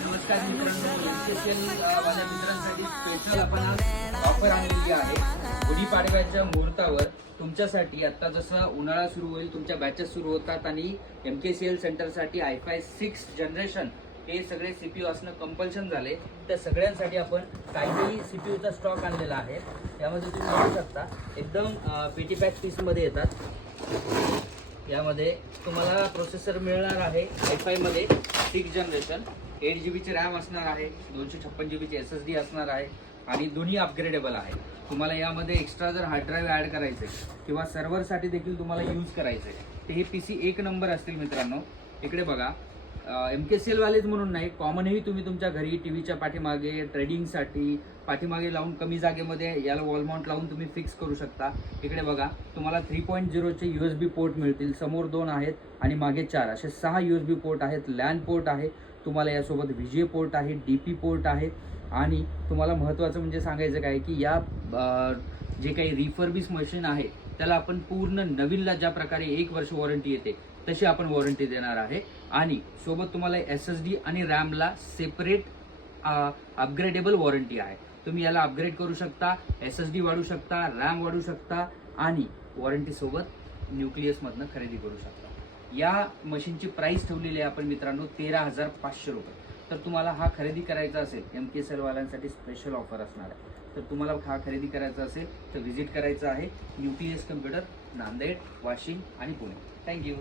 नमस्कार मित्रांनो, एमकेसीएल माझ्या मित्रांसाठी स्पेशल आपण आज ऑफर आणलेली आहे. गुढीपाडव्याच्या मुहूर्तावर तुमच्यासाठी आता जसं उन्हाळा सुरू होईल, तुमच्या बॅचेस सुरू होतात आणि एमकेसीएल सेंटरसाठी i5 6 जनरेशन हे सगळे सीपीयू असणं कंपल्शन झाले. त्या सगळ्यांसाठी आपण काही सीपीयूचा स्टॉक आणलेला आहे. यामध्ये तुम्ही बघू शकता एकदम पेटी पॅक पीसमध्ये येतात. यामध्ये तुम्हाला प्रोसेसर मिळणार आहे i5 मध्ये 6 जनरेशन, 8 GB ची रॅम असणार आहे, 256 GB ची SSD असणार आहे आणि दोन्ही अपग्रेडेबल आहे. तुम्हाला यामध्ये एक्स्ट्रा जर हार्ड ड्राईव्ह ॲड करायचे किंवा सर्व्हरसाठी देखील तुम्हाला यूज करायचे तर हे PC एक नंबर असतील मित्रांनो. इकडे बघा, एमकेसीएल वालेच म्हणून नाही, कॉमनही तुम्ही तुमच्या घरी टीव्हीच्या पाठीमागे ट्रेडिंगसाठी पाठीमागे लावून कमी जागेमध्ये याला वॉल माउंट लावून तुम्ही फिक्स करू शकता. इकडे बघा, तुम्हाला 3.0 चे USB पोर्ट मिळतील. समोर 2 आहेत आणि मागे 4 असे 6 USB पोर्ट आहेत. लॅन पोर्ट आहे तुम्हाला, यासोबत VGA पोर्ट आहे, DP पोर्ट आहे. आणि तुम्हाला महत्त्वाचं म्हणजे सांगायचं काय की या जे काही रिफर्बिश मशीन आहे त्याला आपण पूर्ण नवीनला ज्या प्रकारे 1 वर्ष वॉरंटी येते तशी आपण वॉरंटी देणार आहे. आणि सोबत तुम्हाला SSD आणि रॅमला सेपरेट अपग्रेडेबल वॉरंटी आहे. तुम्ही याला अपग्रेड करू शकता, SSD वाढू शकता, रॅम वाढू शकता आणि वॉरंटी सोबत न्यूक्लियसमधनं खरेदी करू शकता. या मशीनची प्राइस ठेवलेली आहे आपण मित्रांनो 13,500 रुपये. तर तुम्हाला हा खरेदी करायचा असेल, एमकेसीएल वाल्यांसाठी स्पेशल ऑफर असणार आहे. तर तुम्हाला हा खरेदी करायचा असेल तर व्हिजिट करायचं आहे न्यूक्लियस कम्प्युटर, नांदेड, वाशिम आणि पुणे. थँक्यू.